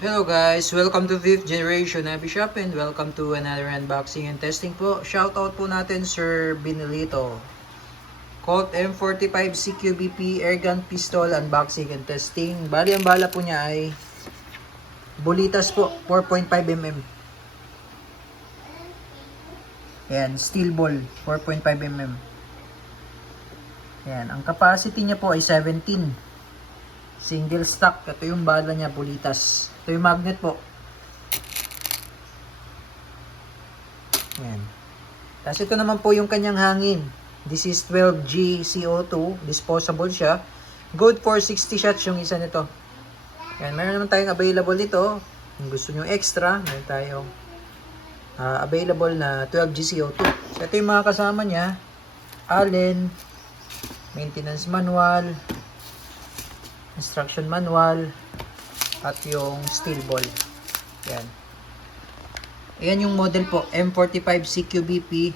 Hello guys, welcome to 5th generation Heavy Shop and welcome to another unboxing and testing po. Shoutout po natin Sir Binilito. Colt M45 CQBP Airgun Pistol unboxing and testing. Bali ang bala po niya ay Bolitas po, 4.5mm. Ayan, steel ball, 4.5mm. Ayan, ang capacity niya po ay 17. Single stock. Ito yung bala niya, Bolitas. Ito yung magnet po. Ayan. Tapos ito naman po yung kanyang hangin. This is 12G CO2. Disposable siya. Good for 60 shots yung isa nito. Ayan. Meron naman tayong available nito. Kung gusto nyo extra, meron tayong available na 12G CO2. So ito yung mga kasama niya. Allen. Maintenance manual. Instruction manual at yung steel ball. Yan. Ayan yung model po, M45 CQBP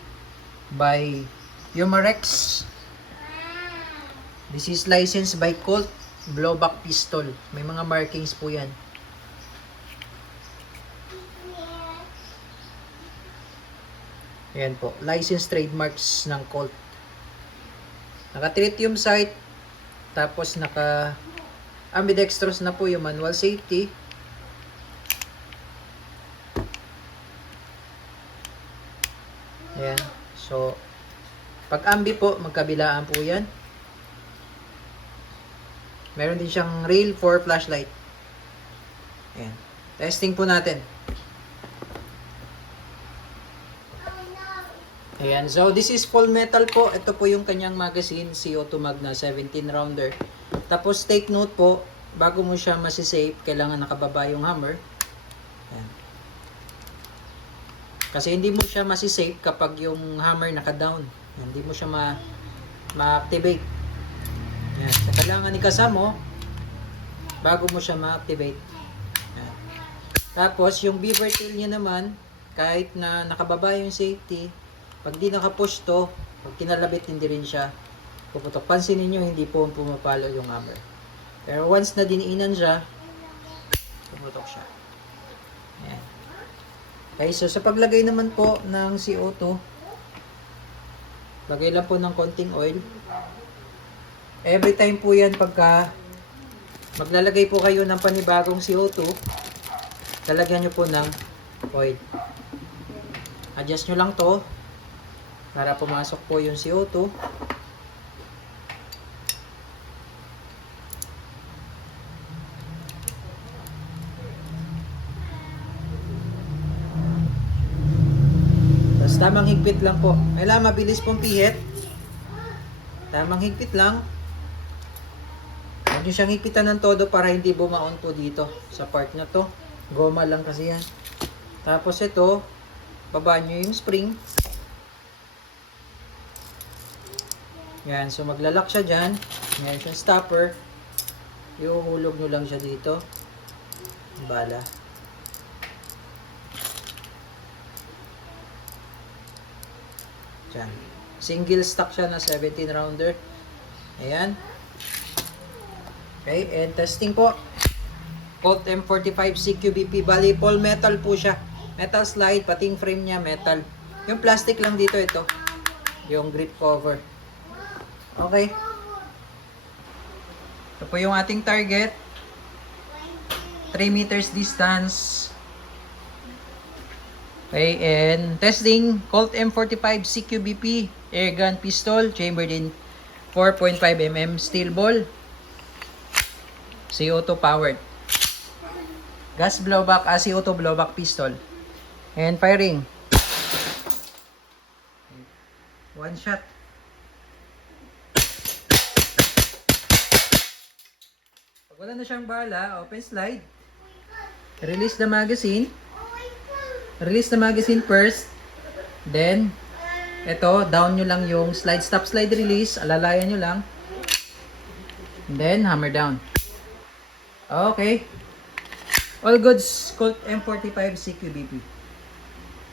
by Umarex. This is licensed by Colt Blowback Pistol. May mga markings po yan. Ayan po, licensed trademarks ng Colt. Naka-tritium sight, tapos naka ambidextrous na po yung manual safety. Ayan. So, pag ambi po, magkabilaan po yan. Meron din siyang rail for flashlight. Ayan. Testing po natin. Ayan. So, this is full metal po. Ito po yung kanyang magazine, CO2 Magna 17 rounder. Tapos take note po, bago mo siya masisafe, kailangan nakababa yung hammer. Ayan. Kasi hindi mo siya masisafe kapag yung hammer naka-down. Hindi mo siya ma-activate. Ayan. So, kailangan ikasa mo bago mo siya ma-activate. Ayan. Tapos yung beaver tail niya naman, kahit na nakababa yung safety, pag di nakapush to, pag kinalabit hindi rin siya puputok. Pansinin nyo, hindi po pumapalo yung hammer. Pero once na diniinan siya, pumutok siya. Ayan. Okay, so sa paglagay naman po ng CO2, lagay lang po ng konting oil. Every time po yan pagka maglalagay po kayo ng panibagong CO2, lalagyan nyo po ng oil. Adjust nyo lang to para pumasok po yung CO2. Tamang higpit lang po. Kailangan mabilis pong pihit. Tamang higpit lang. Huwag nyo siyang higpitan ng todo para hindi bumaon po dito sa part na to. Goma lang kasi yan. Tapos ito, baba nyo yung spring. Yan. So maglalak siya dyan. Yan yung stopper. Iuhulog nyo lang siya dito. Bala. Yan. Single stock siya na 17 rounder. Ayan. Okay, and testing po. Colt M45 CQBP. Bali, full metal po siya. Metal slide, pating frame niya, metal. Yung plastic lang dito, ito. Yung grip cover. Okay. Ito po yung ating target. 3 meters distance. Okay, and testing, Colt M45 CQBP Airgun Pistol, chambered in 4.5mm steel ball, CO2 powered. Gas blowback, CO2 blowback pistol. And firing. One shot. Pag wala na siyang bala, open slide. Release the magazine. Release the magazine first. Then, ito, down nyo lang yung slide. Stop slide release. Alalayan nyo lang. And then, hammer down. Okay. All goods, Colt M45 CQBP.